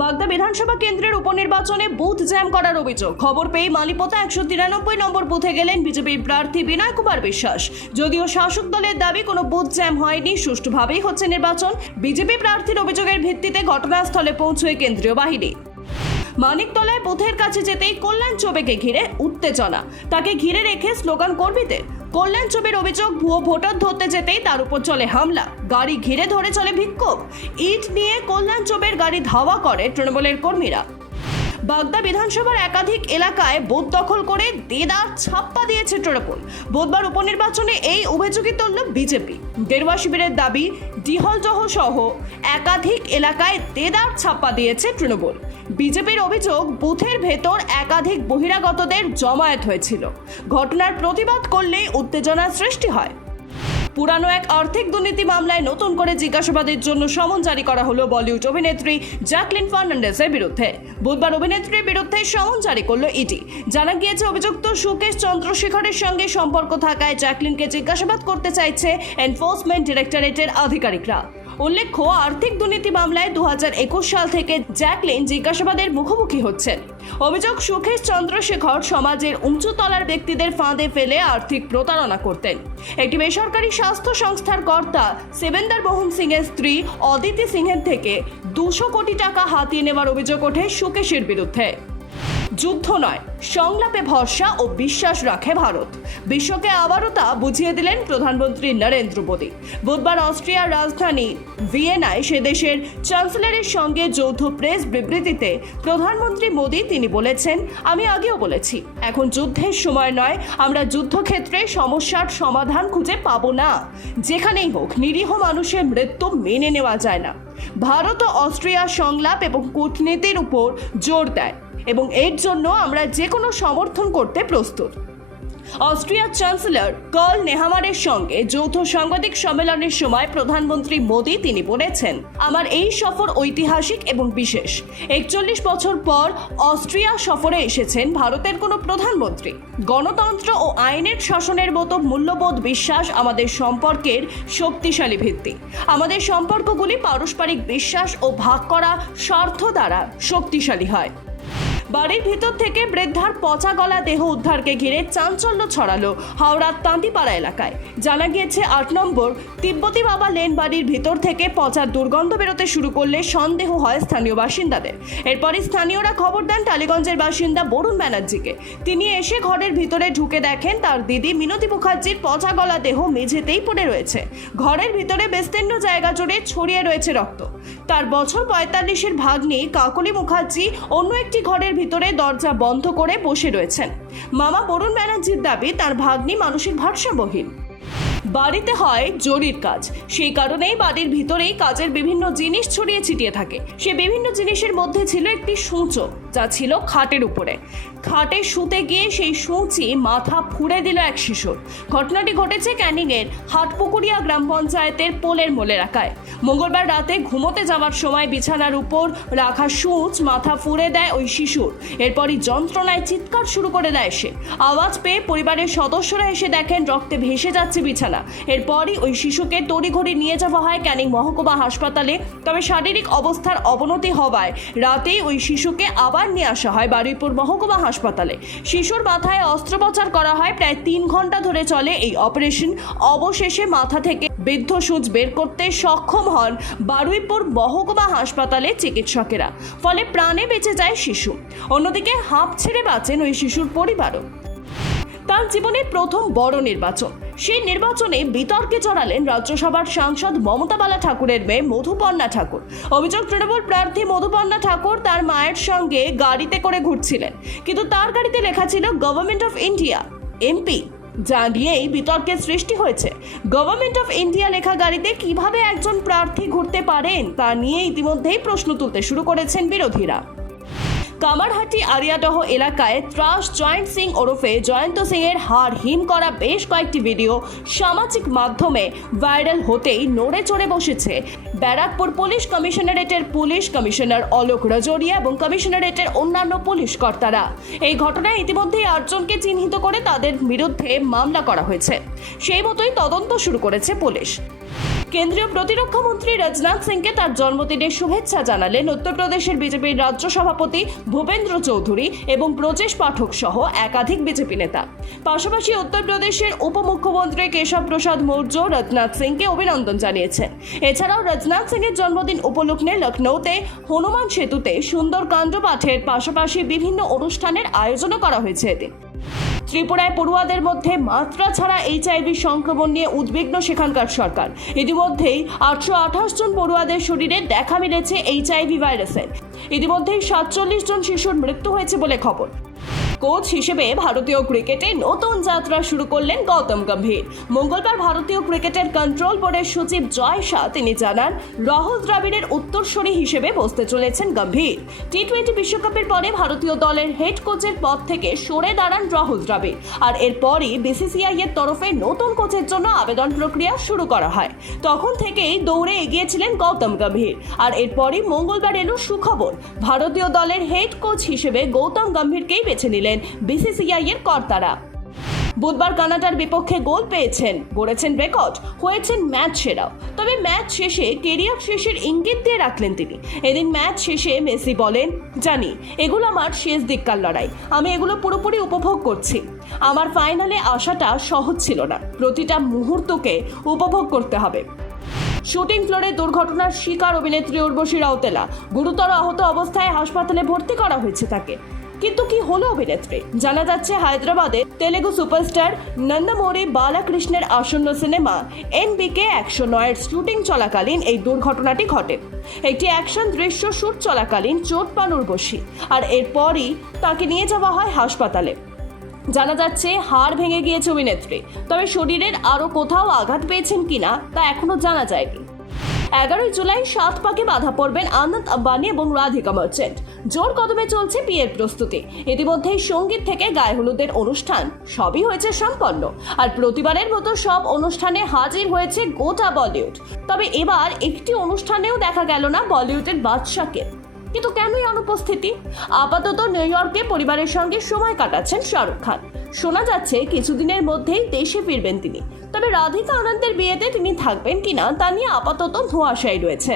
বাগদা বিধানসভা কেন্দ্রের উপনির্বাচনে বুথ জ্যাম করার অভিযোগ। খবর পেয়ে মালিপোতা একশো তিরানব্বই নম্বর বুথে গেলেন বিজেপির প্রার্থী বিনয় কুমার বিশ্বাস। যদিও শাসক দলের দাবি, কোনো বুথ জ্যাম হয়নি, সুষ্ঠুভাবেই হচ্ছে নির্বাচন। বিজেপি প্রার্থীর অভিযোগের ভিত্তিতে ঘটনাস্থলে পৌঁছয় কেন্দ্রীয় বাহিনী। মানিকতলায় বুথের কাছে যেতেই কল্যাণ চোবেকে ঘিরে উত্তেজনা। তাকে ঘিরে রেখে স্লোগান কর্মীদের কল্যাণ ছবির অভিযোগ, ভুয়ো ভোটার ধরতে যেতেই তার উপর চলে হামলা। গাড়ি ঘিরে ধরে চলে বিক্ষোভ। ইট নিয়ে কল্যাণ চোবের গাড়ি ধাওয়া করে তৃণমূলের কর্মীরা। বাগদা বিধানসভার একাধিক এলাকায় বোধ দখল করে দেদার ছাপ্পা দিয়েছে তৃণমূল বুধবার উপনির্বাচনে এই অভিযোগই তুলল বিজেপি। গেরুয়া শিবিরের দাবি ডিহলজহ সহ একাধিক এলাকায় দেদার ছাপ্পা দিয়েছে তৃণমূল। বিজেপির অভিযোগ, বুথের ভেতর একাধিক বহিরাগতদের জমায়েত হয়েছিল। ঘটনার প্রতিবাদ করলেই উত্তেজনার সৃষ্টি হয়। পুরানো এক আর্থিক দুর্নীতি মামলায় নতুন করে জিজ্ঞাসাবাদের জন্য সমন জারি করা হলো বলিউড অভিনেত্রী জ্যাকলিন ফার্নান্ডেসের বিরুদ্ধে। বুধবার অভিনেত্রীর বিরুদ্ধে সমন জারি করল ইডি। জানা গিয়েছে, অভিযুক্ত সুকেশ চন্দ্রশেখরের সঙ্গে সম্পর্ক থাকায় জ্যাকলিনকে জিজ্ঞাসাবাদ করতে চাইছে এনফোর্সমেন্ট ডিরেক্টরেটের আধিকারিকরা। উল্লেখ্য, আর্থিক দুর্নীতি মামলায় দু হাজার একুশ সাল থেকে জ্যাকলিন জিজ্ঞাসাবাদের মুখোমুখি হচ্ছেন। অভিযোগ, সুখেশ চন্দ্রশেখর সমাজের উঁচুতলার ব্যক্তিদের ফাঁদে ফেলে আর্থিক প্রতারণা করতেন। একটি বেসরকারি স্বাস্থ্য সংস্থার কর্তা সেবেন্দার মোহন সিংয়ের স্ত্রী অদিতি সিংহের থেকে দুশো কোটি টাকা হাতিয়ে নেওয়ার অভিযোগ ওঠে সুকেশের বিরুদ্ধে। যুদ্ধ নয়, সংলাপে ভরসা ও বিশ্বাস রাখে ভারত। বিশ্বকে আবারও তা বুঝিয়ে দিলেন প্রধানমন্ত্রী নরেন্দ্র মোদী। বুধবার অস্ট্রিয়ার রাজধানী ভিয়েনায় সে দেশের চ্যান্সেলরের সঙ্গে যৌথ প্রেস বিবৃতিতে প্রধানমন্ত্রী মোদী তিনি বলেছেন, আমি আগেও বলেছি, এখন যুদ্ধের সময় নয়, আমরা যুদ্ধক্ষেত্রে সমস্যার সমাধান খুঁজে পাবো না। যেখানেই হোক, নিরীহ মানুষের মৃত্যু মেনে নেওয়া যায় না। ভারত ও অস্ট্রিয়া সংলাপ এবং কূটনীতির উপর জোর দেয়। এবং এর জন্য আমরা যে কোনো সমর্থন করতে প্রস্তুত। অস্ট্রিয়ার চ্যান্সেলর কার্ল নেহামারের সঙ্গে যৌথ সাংবাদিক সম্মেলনের সময় প্রধানমন্ত্রী মোদী তিনি বলেছেন, আমার এই সফর ঐতিহাসিক এবং বিশেষ। একচল্লিশ বছর পর অস্ট্রিয়া সফরে এসেছেন ভারতের কোনো প্রধানমন্ত্রী। গণতন্ত্র ও আইনের শাসনের মতো মূল্যবোধ বিশ্বাস আমাদের সম্পর্কের শক্তিশালী ভিত্তি। আমাদের সম্পর্কগুলি পারস্পরিক বিশ্বাস ও ভাগ করা স্বার্থ দ্বারা শক্তিশালী হয়। বাড়ির ভিতর থেকে বৃদ্ধার পচা গলা দেহ উদ্ধারকে ঘিরে চাঞ্চল্য ছড়ালো হাওড়ার তাঁতিপাড়া এলাকায়। জানা গিয়েছে, আট নম্বর তিব্বতী বাবা লেন বাড়ির ভিতর থেকে পচা দুর্গন্ধ বেরোতে শুরু করলে সন্দেহ হয় স্থানীয় বাসিন্দাদের। এরপরই স্থানীয়রা খবর দেন, টালিগঞ্জের বাসিন্দা বরুণ ব্যানার্জিকে। তিনি এসে ঘরের ভিতরে ঢুকে দেখেন, তার দিদি মিনতি মুখার্জির পচা গলা দেহ মেঝেতেই পড়ে রয়েছে। ঘরের ভিতরে বিস্তীর্ণ জায়গা জুড়ে ছড়িয়ে রয়েছে রক্ত। তার বছর পঁয়তাল্লিশের ভাগ্নি কাকলি মুখার্জি অন্য একটি ঘরের ভিতরে দরজা বন্ধ করে বসে রয়েছেন। মামা বরুণ ব্যানার্জির দাবি তার ভাগ্নি মানসিক ভারসাম্যহীন। বাড়িতে হয় জরির কাজ। সেই কারণেই বাড়ির ভিতরেই কাজের বিভিন্ন জিনিস ছড়িয়ে ছিটিয়ে থাকে। সে বিভিন্ন জিনিসের মধ্যে ছিল একটি সূঁচো, যা ছিল খাটের উপরে। খাটে শুতে গিয়ে সেই সূঁচি মাথা ফুঁড়ে দিল এক শিশুর। ঘটনাটি ঘটেছে ক্যানিংয়ের হাটপুকুরিয়া গ্রাম পঞ্চায়েতের পোলের মোল এলাকায়। মঙ্গলবার রাতে ঘুমোতে যাওয়ার সময় বিছানার উপর রাখা সূঁচ মাথা ফুঁড়ে দেয় ওই শিশুর। এরপরই যন্ত্রণায় চিৎকার শুরু করে দেয় সে। আওয়াজ পেয়ে পরিবারের সদস্যরা এসে দেখেন রক্তে ভেসে যাচ্ছে বিছানা। এরপরই ওই শিশুকে তড়িঘড়ি নিয়ে যাওয়া হয় ক্যানিং মহকুমা হাসপাতালে। তবে শারীরিক অবস্থার অবনতি হওয়ায় রাতেই ওই শিশুকে আবার নিয়ে আসা হয় বারুইপুর মহকুমা হাসপাতালে। শিশুর মাথায় অস্ত্রোপচার করা হয় প্রায় তিন ঘণ্টা ধরে চলে এই অপারেশন। অবশেষে মাথা থেকে বৃদ্ধ সূচ বের করতে সক্ষম হন বারুইপুর মহকুমা হাসপাতালে চিকিৎসকেরা। ফলে প্রাণে বেঁচে যায় শিশু। অন্যদিকে হাঁপ ছেড়ে বাঁচেন ওই শিশুর পরিবারও। তার জীবনের প্রথম বড় নির্বাচন। সেই নির্বাচনে বিতর্কে চড়ালেন রাজ্যসভার সাংসদ মমতা বালা ঠাকুরের মেয়ে মধুপর্ণা ঠাকুর। অভিযোগ, তৃণমূল প্রার্থী মধুপর্ণা ঠাকুর তার মায়ের সঙ্গে গাড়িতে করে ঘুরছিলেন। কিন্তু তার গাড়িতে লেখা ছিল গভর্নমেন্ট অফ ইন্ডিয়া এমপি যা নিয়েই বিতর্কের সৃষ্টি হয়েছে। গভর্নমেন্ট অফ ইন্ডিয়া লেখা গাড়িতে কীভাবে একজন প্রার্থী ঘুরতে পারেন তা নিয়ে ইতিমধ্যেই প্রশ্ন তুলতে শুরু করেছেন বিরোধীরা। কামারহাটি আরিয়াদহ এলাকায় ত্রাস জয়ন্ত সিং ওরফে জয়ন্ত সিং এর হার হিম করা বেশ কয়েকটি ভিডিও সামাজিক মাধ্যমে ভাইরাল হতেই নড়ে চড়ে বসেছে। ব্যারাকপুর পুলিশ কমিশনারেটের পুলিশ কমিশনার অলোক রাজোরিয়া এবং কমিশনারেটের অন্যান্য পুলিশ কর্তারা। এই ঘটনায় ইতিমধ্যেই আটজনকে চিহ্নিত করে তাদের বিরুদ্ধে মামলা করা হয়েছে। সেই মতোই তদন্ত শুরু করেছে পুলিশ। কেন্দ্রীয় প্রতিরক্ষা মন্ত্রী রাজনাথ সিংকে তার জন্মদিনের শুভেচ্ছা জানালেন উত্তরপ্রদেশের বিজেপির রাজ্য সভাপতি ভূপেন্দ্র চৌধুরী এবং ব্রজেশ পাঠক সহ একাধিক বিজেপি নেতা। পাশাপাশি উত্তরপ্রদেশের উপমুখ্যমন্ত্রী কেশব প্রসাদ মৌর্য রাজনাথ সিংকে অভিনন্দন জানিয়েছেন। এছাড়াও রাজনাথ সিং এর জন্মদিন উপলক্ষে লখনৌতে হনুমান সেতুতে সুন্দর কাণ্ড পাঠের পাশাপাশি বিভিন্ন অনুষ্ঠানের আয়োজনও করা হয়েছে এদিন ত্রিপুরায় পড়ুয়াদের মধ্যে মাত্রা ছাড়া এইচআইভি সংক্রমণ নিয়ে উদ্বিগ্ন সেখানকার সরকার। ইতিমধ্যেই আটশো আঠাশ জন পড়ুয়াদের শরীরে দেখা মিলেছে এইচআইভি ভাইরাসের ইতিমধ্যেই সাতচল্লিশ জন শিশুর মৃত্যু হয়েছে বলে খবর। কোচ হিসেবে ভারতীয় ক্রিকেটে নতুন যাত্রা শুরু করলেন গৌতম গম্ভীর। মঙ্গলবার ভারতীয় ক্রিকেটের কন্ট্রোল বোর্ডের সচিব জয় শাহ তিনি জানান, রাহুল দ্রাবিড়ের উত্তরসূরি হিসেবে বসতে চলেছেন গম্ভীর। টি টোয়েন্টি বিশ্বকাপের পরে ভারতীয় দলের হেড কোচের পদ থেকে সরে দাঁড়ান রাহুল দ্রাবিড়। আর এরপরই বিসিসিআই এর তরফে নতুন কোচের জন্য আবেদন প্রক্রিয়া শুরু করা হয়। তখন থেকেই দৌড়ে এগিয়েছিলেন গৌতম গম্ভীর। আর এরপরই মঙ্গলবার এলো সুখবর। ভারতীয় দলের হেড কোচ হিসেবে গৌতম গম্ভীরকেই বেছে নিলেন বিসিসিআই এর কর্তারা। বুধবার কানাডার বিপক্ষে গোল পেয়েছেন, গড়েছেন রেকর্ড, হয়েছেন ম্যাচ সেরাও। তবে ম্যাচ শেষে কেরিয়ার শেষের ইঙ্গিত দিয়ে রাখলেন তিনি। এদিন ম্যাচ শেষে মেসি বলেন, জানি, এগুলো আমার শেষ দিককার লড়াই। আমি এগুলো পুরোপুরি উপভোগ করছি। আমার ফাইনালে আসাটা সহজ ছিল না। প্রতিটা মুহূর্তকে উপভোগ করতে হবে। শুটিং ফ্লোরে দুর্ঘটনার শিকার অভিনেত্রী উর্বশী রাউতেলা। গুরুতর আহত অবস্থায় হাসপাতালে ভর্তি করা হয়েছে তাকে। কিন্তু কি হলো অভিনেত্রী? জানা যাচ্ছে হায়দ্রাবাদে তেলেগু সুপারস্টার নন্দমোরি বালাকৃষ্ণের আসন্ন সিনেমা এনবিকে একশো নয়ের শুটিং চলাকালীন এই দুর্ঘটনাটি ঘটে। একটি অ্যাকশন দৃশ্য শুট চলাকালীন চোট পান উর্বশী আর এরপরই তাকে নিয়ে যাওয়া হয় হাসপাতালে। জানা যাচ্ছে হাড় ভেঙে গিয়েছে অভিনেত্রী, তবে শরীরের আরও কোথাও আঘাত পেয়েছেন কিনা তা এখনও জানা যায়নি। এগারোই জুলাই সাত পাকে বাধা পড়বেন আনন্দ আম্বানি এবং রাধিকা মার্চেন্ট। জোর কদমে চলছে বিয়ের প্রস্তুতি। ইতিমধ্যেই সংগীত থেকে গায়ে হলুদের অনুষ্ঠান। সবই হয়েছে সম্পন্ন। আর প্রতিবারের মতো সব অনুষ্ঠানে হাজির হয়েছে গোটা বলিউড। তবে এবার একটি অনুষ্ঠানেও দেখা গেল না বলিউডের বাদশাকে। কিন্তু কেনই অনুপস্থিতি আপাতত নিউ ইয়র্কে পরিবারের সঙ্গে সময় কাটাচ্ছেন শাহরুখ খান। শোনা যাচ্ছে কিছুদিনের মধ্যেই দেশে ফিরবেন তিনি। তবে রাধিকা আনন্দের বিয়েতে তিনি থাকবেন কিনা তা নিয়ে আপাতত ধোঁয়াশাই রয়েছে।